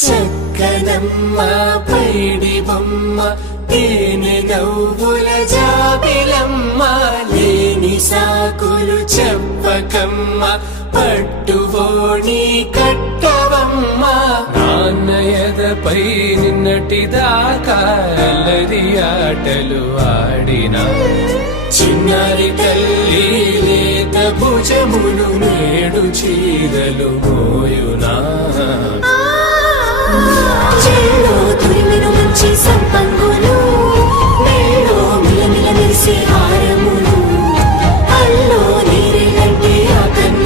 చక్కనమ్మ పైడి బొమ్మ తేనె నవ్వుల జాబిలమ్మ లేని సాకులు చెప్పకమ్మ పట్టువోణి కట్టవమ్మ నాన్నయదపై నిన్నటిదాకా అల్లరి ఆటలు ఆడినా చిన్నారి తల్లి లేత భుజములు నేడు చీరలు మోయునా చెల్లో తురిమిన మంచి సంపంగ